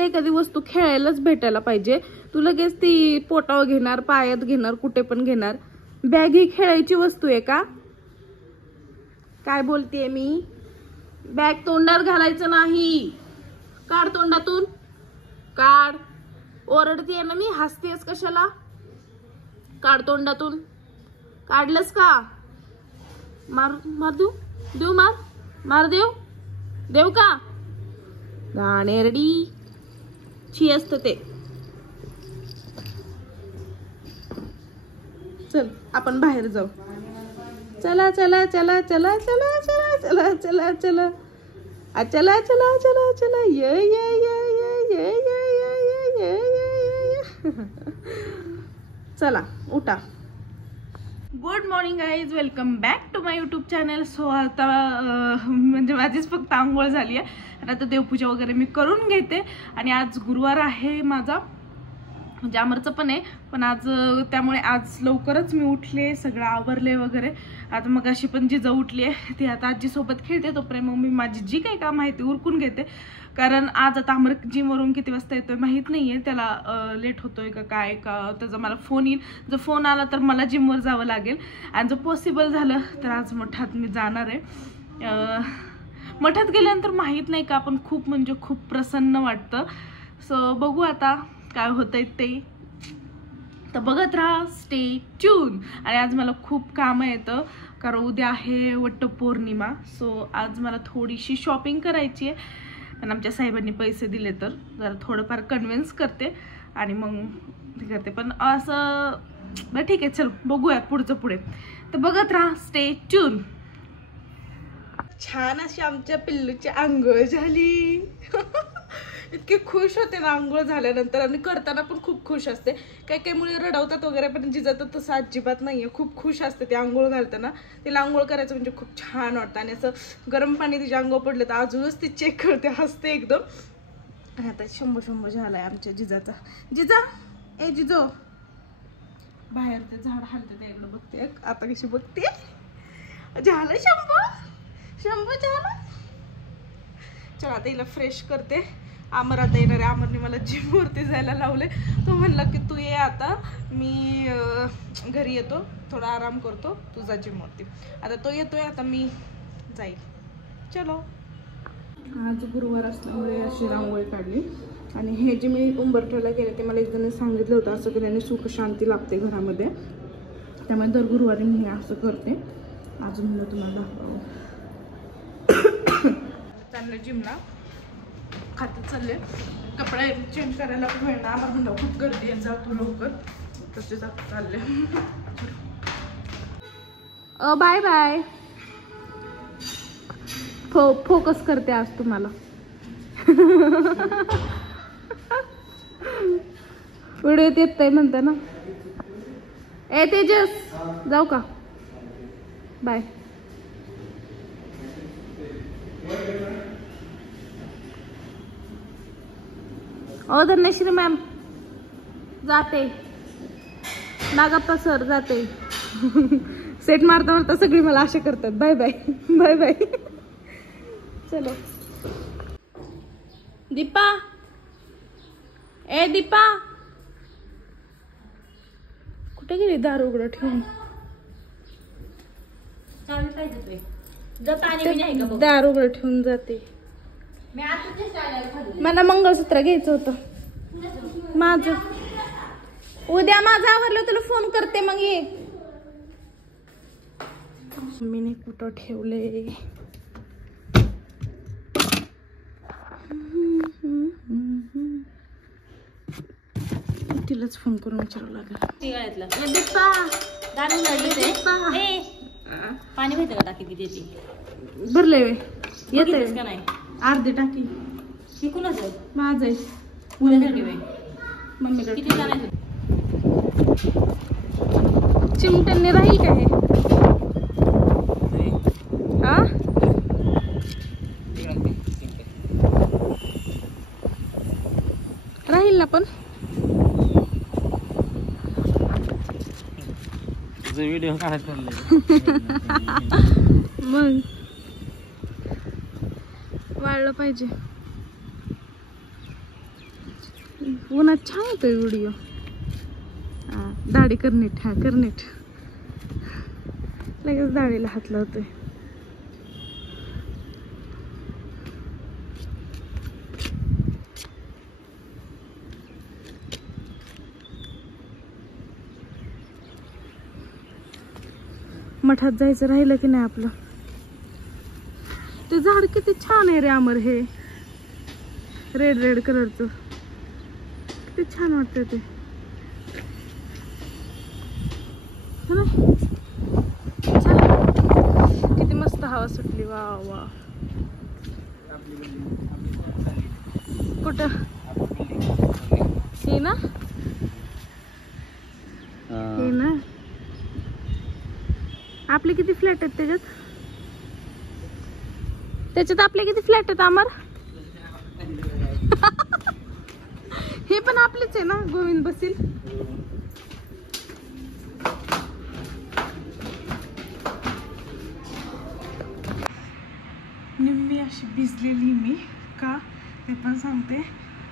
एखादी वस्तू खेळायलाच भेटायला पाहिजे. तू लगेच ती पोटावर घेणार, पायात घेणार, कुठे पण घेणार. बॅग ही खेळायची वस्तू आहे का? काय बोलतेय मी? बॅग तोंडात घालायचं नाही. काढ तोंडातून, काढ. ओरडतीये ना मी, हसतेस कशाला? काढ तोंडातून. काढलंस का? मार मार देऊ देऊ मार मार देऊ देऊ का? गाणेरडी ची असत ते. चल आपण बाहेर जाऊ. चला चला चला चला चला चला चला चला चला चला चला चला चला ये ये ये ये ये ये ये ये ये. चला उठा. Good morning guys, welcome back to my YouTube channel. So आता म्हणजे माझीच फक्त आंघोळ झाली आहे आणि आता देवपूजा वगैरे मी करून घेते. आणि आज गुरुवार आहे माझा, म्हणजे अमरचं पण आहे, पण आज त्यामुळे आज लवकरच मी उठले, सगळं आवरले वगैरे. आता मग अशी पण जिजा उठली आहे, ती आता आजीसोबत खेळते, तोपर्यंत मग मी माझी जी काही काम आहे ती उरकून घेते. कारण आज आता अमर जिमवरून किती वाजता येतोय माहीत नाही आहे, त्याला लेट होतोय का काय, का त्याचा मला फोन येईल. जर फोन आला तर मला जिमवर जावं लागेल, आणि जर पॉसिबल झालं तर आज मठात मी जाणार आहे. मठात गेल्यानंतर माहीत नाही का आपण खूप म्हणजे खूप प्रसन्न वाटतं. सो बघू आता काय होतंय ते, तर बघत राहा, स्टे ट्यून. आणि आज मला खूप कामं येतं, कारण उद्या आहे वटपौर्णिमा. सो आज मला थोडीशी शॉपिंग करायची आहे, पण आमच्या साहेबांनी पैसे दिले तर जरा थोडंफार कन्व्हिन्स करते आणि मग हे करते. पण असं बरं ठीक आहे, चल बघूयात पुढचं पुढे. तर बघत राहा, स्टे ट्यून. छान अशी आमच्या पिल्लूची आंघोळ झाली. इतके खुश होते ना आंघोळ झाल्यानंतर, आणि करताना पण खूप खुश असते. काही काही मुली रडवतात वगैरे, पण जिजात तसं अजिबात नाहीये, खूप खुश असते ती आंघोळ घालताना. तिला आंघोळ करायचं म्हणजे खूप छान वाटतं. आणि असं गरम पाणी तिच्या अंगावर पडलं तर अजूनच ती चेक करते, हसते एकदम. आणि आता शंभू शंभू झालाय आमच्या जिजाचा. जिजा ए जिजो, बाहेर ते झाड हलते ते इकडं बघते, आता कशी बघते. झालं शंभू, शंभू झालं. चला आता हिला फ्रेश करते. अमर आता येणार आहे, अमरने मला जिमवरती जायला लावले. तो म्हणला की तू ये आता, मी घरी येतो, थोडा आराम करतो, तू जा जिमवरती. आता तो येतोय, आता मी जाईल. चलो. आज गुरुवार असल्यामुळे अशी रांगोळी काढली. आणि हे जे मी उंबरठ्याला गेले ते मला एक जण सांगितलं होतं, असं की त्याने सुख शांती लागते घरामध्ये, त्यामुळे दर गुरुवारी मी असं करते. आज म्हणलं तुम्हाला दाखवावं. चाललं जिमला, खातं चालले, कपडे चेंज करायला पण वेळ ना, म्हणलं खूप गर्दी आहे, जातो लवकर, तसे जात चालले. Bye bye. फोकस करते आज तुम्हाला. व्हिडिओ येत आहे म्हणते ना. ए तेजस, जाऊ का? बाय. ओ धन्यश्री मॅम जाते, नागप्पा सर जाते. सेट मारता मारता सगळी मला असे करतात. Bye bye bye bye. चलो. दीपा, ए दीपा, कुठे गेली? दार उघडं ठेवून. दार उघडं ठेवून जाते. मला मंगळसूत्र घ्यायचं होतं माझं. उद्या माझं आवरलं तुला फोन करते, मग ये. मम्मीने कुठं ठेवले? तिलाच फोन करून विचारावं लागेल. पाणी माहिती का टाकी किती भरले येते का नाही? अर्धी टाकी. हे कुणाचं? माझं आहे. मम्मीकडे. किती जाणार? चिमट्यांनी राहील का हे? हा राहील ना, पण व्हिडिओ काढायचा मग वाळलं पाहिजे. उन्हात छान होतोय व्हिडिओ. दाढी कर नीट. हा कर नीट. लगेच दाढीला हात लावतोय. मठात जायचं राहिलं की नाही आपलं. ते झाड किती छान आहे रे अमर. हे रेड कलरचं किती छान वाटतं ते. चला किती मस्त हवा सुटली. वा वा. कुठं हे ना हे ना. आपले किती फ्लॅट आहेत त्याच्यात आपले किती फ्लॅट आहेत अमर. हे पण आपलेच आहे ना. गोविंद बसील. निम्मी अशी भिजलेली मी का ते पण सांगते.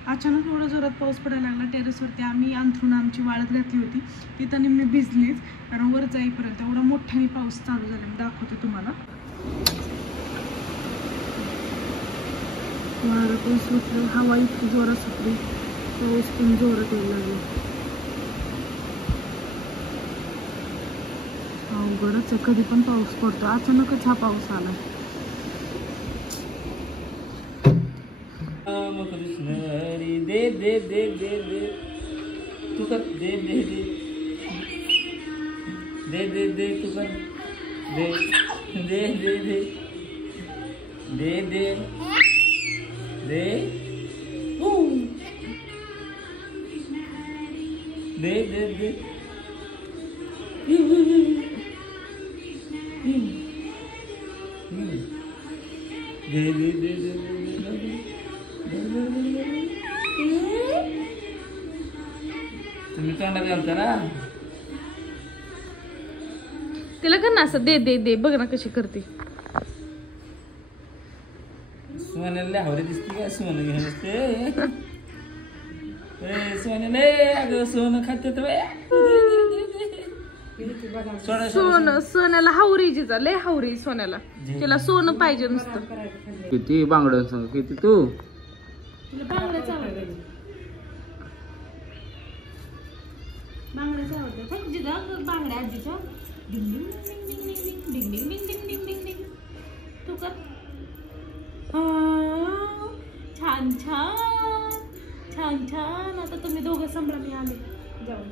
अचानक एवढा जोरात पाऊस पडायला लागला. टेरेसवरती आम्ही अंथरून आमची वाळत घातली होती. तिथं निम्मी भिजलीच. कारण वर जाईपर्यंत एवढा मोठ्याने पाऊस चालू झाला. मी दाखवते तुम्हाला. वारं पण सुटलं. हवा इतकी जोरात सुटली. पाऊस पण जोरात यायला लागला. अवघडच आहे. कधी पण पाऊस पडतो. अचानकच हा पाऊस आला. दे दे दे दे दे तू कर. दे दे दे दे दे दे तू कर. दे दे दे दे दे दे दे दे दे दे दे दे दे दे. तुम्ही तोंडात घालता ना. तिला कर ना असं. दे दे दे. बघ ना कशी करते. सोन्याला हवरे दिसते का. सोनं घेऊन असते. सोन्याला अगं सोनं खाते सोन्याला हावरी. जिजा लय हावरी सोन्याला. तिला सोनं पाहिजे नुसतं. किती बांगड्या सांग. किती तू बांगड्याच आवडतं. बांगड्याच आवडतं. जिजा बांगड्या आजीच्या. डिंग डिंग डिंग डिंग डिंग डिंग डिंग डिंग डिंग डिंग डिंग. तू कर. छान छान छान छान. आता तुम्ही दोघं सांभाळा. मी आले जाऊन.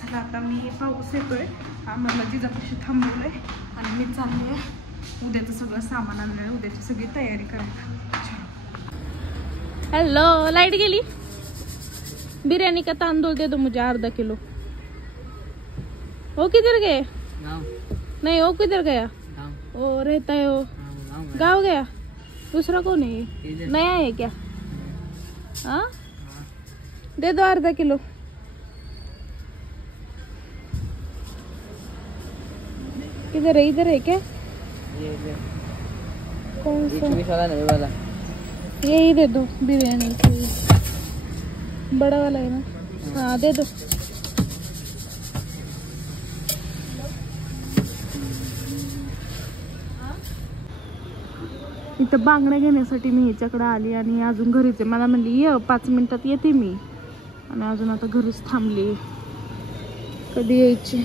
चला आता मी पाऊस येतोय. आम्हाला जिजापाशी थांबवलंय आणि मी चालले. उद्याचं सगळं सामान आणलंय. उद्याची सगळी तयारी करायला. हेलो. लाइट गेली. बिरयानी का तांदूळ दे दो मुझे आधा किलो. वो किधर गए. नहीं वो किधर गया. वो रहता है वो गाँव गया. दूसरा कौन है ये. नया है क्या. हाँ दे दो आधा किलो. किधर है. इधर है क्या. कौन सा वाला. यही दे दो बिरयानी. बड़ा वाला है ना. हाँ दे दो. इथं बांगड्या घेण्यासाठी मी ह्याच्याकडे आली आणि अजून घरीच आहे. मला म्हणली ये 5 मिनिटात येते मी. आणि अजून आता घरीच थांबली. कधी यायची.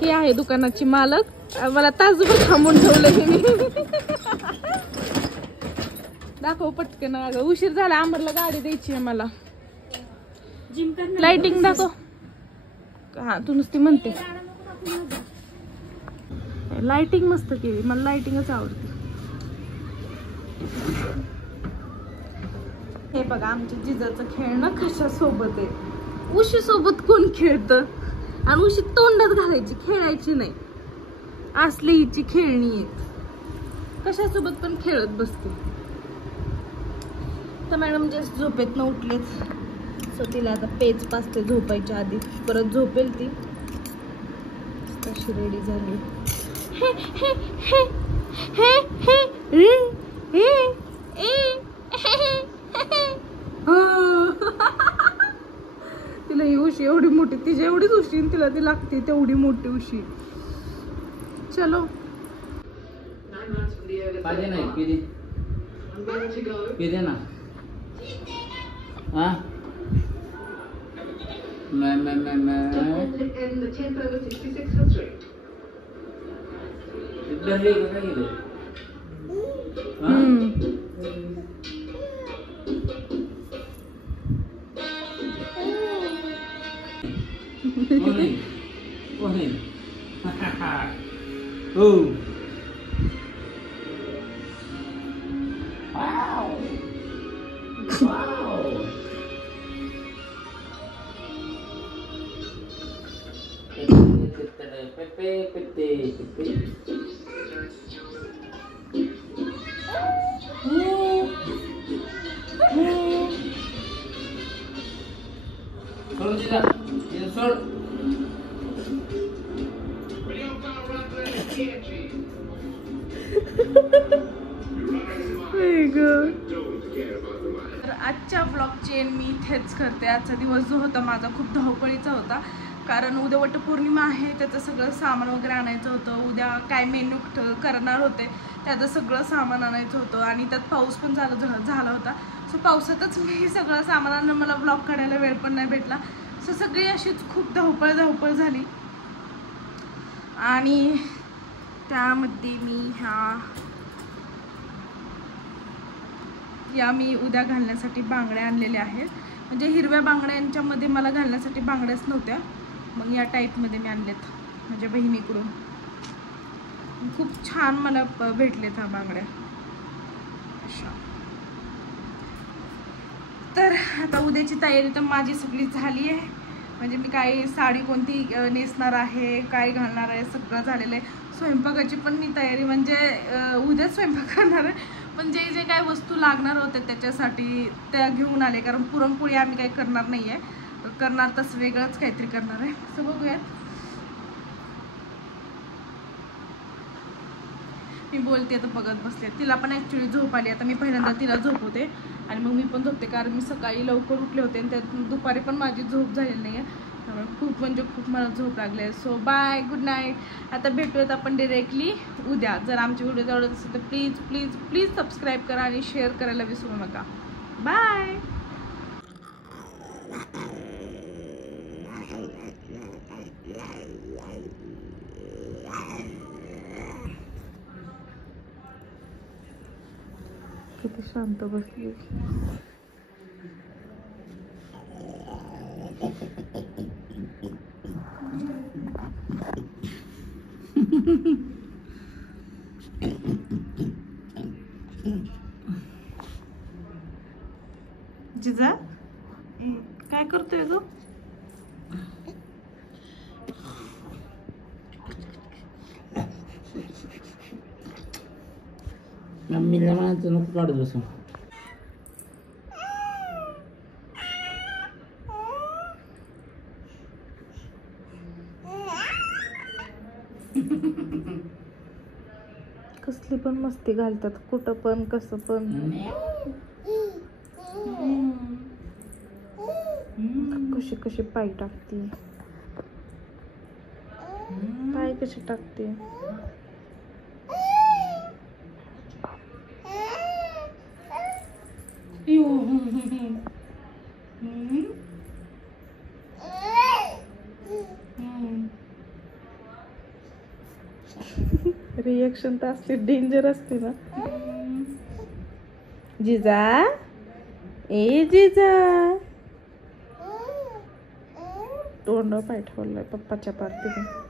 ही आहे दुकानाची मालक. मला तासभर थांबून ठेवलं मी. दाखव पटकन. उशीर झाला. अमरला गाडी द्यायची आहे मला. लाइटिंग दाखव. हा तू नुसती म्हणते. लाइटिंग मस्त केली. मला लाइटिंगच आवडते. हे बघा आमच्या जिजाचं खेळणं कशा सोबत आहे. उशी सोबत कोण खेळतं. आणि उशी तोंडात घालायची. खेळायची नाही. असली हिची खेळणी आहेत. कशासोबत पण खेळत बसते. तर मॅडम जस्ट झोपेत न उठलेच. सो तिला आता पेज पाचते झोपायच्या आधी. परत झोपेल ती. कशी रेडी झाली. हे हे हे हे हे हे ए तिला ही उशी एवढी मोठी, तिच्या एवढीच उशी तिला ती लागते तेवढी मोठी उशी. चलो पाहिजे नाही पिदे पिदे ना. हा तर आजच्या ब्लॉगचे मी इथेच करते. आजचा दिवस जो होता माझा खूप धावपळीचा होता, कारण उद्या वटपौर्णिमा आहे, त्याचं सगळं सामान वगैरे आणायचं होतं. उद्या काय मेनू करणार होते त्याचं सगळं सामान आणायचं होतं आणि त्यात पाऊस पण झाला होता. सो पावसातच मी सगळं सामान आणलं, मला ब्लॉग काढायला वेळ पण नाही भेटला. सो सगळी अशीच खूप धावपळ झाली आणि त्यामध्ये मी मी उद्या घालण्यासाठी बांगड्या आणलेल्या आहेत. म्हणजे हिरव्या बांगड्यांच्यामध्ये मला घालण्यासाठी बांगड्याच नव्हत्या, मग या टाईपमध्ये मी आणलेत माझ्या बहिणीकडून. खूप छान मला भेटलेत ह्या बांगड्या अशा. तर आता उद्याची तयारी तर माझी सगळी झाली आहे. म्हणजे मी काय साडी कोणती नेसणार आहे, काय घालणार आहे, सगळं झालेलं आहे. स्वयंपाकाची पण मी तयारी म्हणजे उद्याच स्वयंपाक करणार आहे. पण जे काय वस्तू लागणार होते त्याच्यासाठी त्या घेऊन आले, कारण पुरणपोळी आम्ही काही करणार नाही आहे, करणार तसं वेगळंच काहीतरी करणार आहे. असं बघूयात. मी बोलते तर बघत बसते. तिला पण ॲक्च्युली झोप आली. आता मी पहिल्यांदा तिला झोपवते आणि मग मी पण झोपते, कारण मी सकाळी लवकर उठले होते आणि त्यात दुपारी पण माझी झोप झालेली नाही आहे. त्यामुळे खूप म्हणजे खूप मला झोप लागली आहे. So bye, good night. आता भेटूयात आपण डिरेक्टली उद्या. जर आमची व्हिडिओ आवडत असेल तर प्लीज प्लीज प्लीज सबस्क्राईब करा आणि शेअर करायला विसरू नका. बाय. किती शांत बसली. जिजा काय करतोय ग? मम्मीला म्हणायचं नको काढू बसून. कसली पण मस्ती घालतात, कुठं पण कसं पण. कशी कशी पाय टाकते, पाय कशी टाकते. रिएक्शन तर असली डेंजर असते ना. जिजा ए जिजा, तोंड पाय ठेवलंय पप्पाच्या पार्टीने.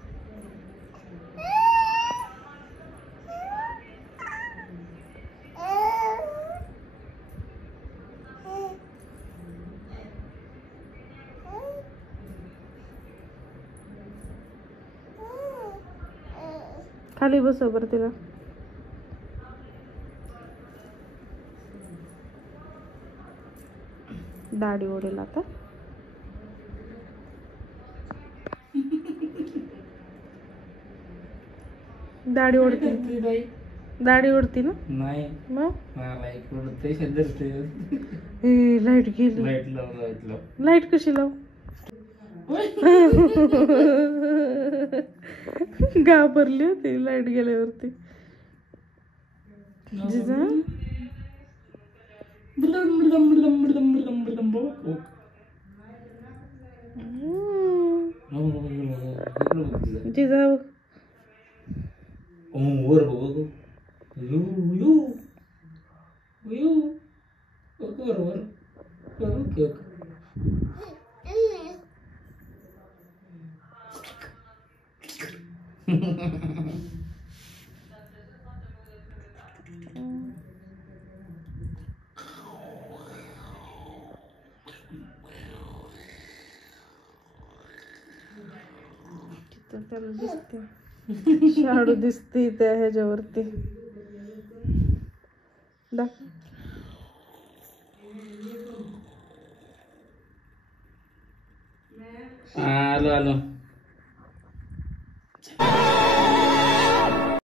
खाली बसव बरं तिला. दाढी ओढेल आता. दाढी ओढते. दाढी उडती ना नाही मग मला इकडून ते धरते. ए लाईट गेली. लाईट लाव. लाईट कशी लाव घाबरली होती लाईट गेल्यावरती. जिजा जिजा वर बघ. यू यू यू वर वर वर. तिथं त्याला दिसते शाडू दिसते त्या ह्याच्यावरती. दाख आलो आलो.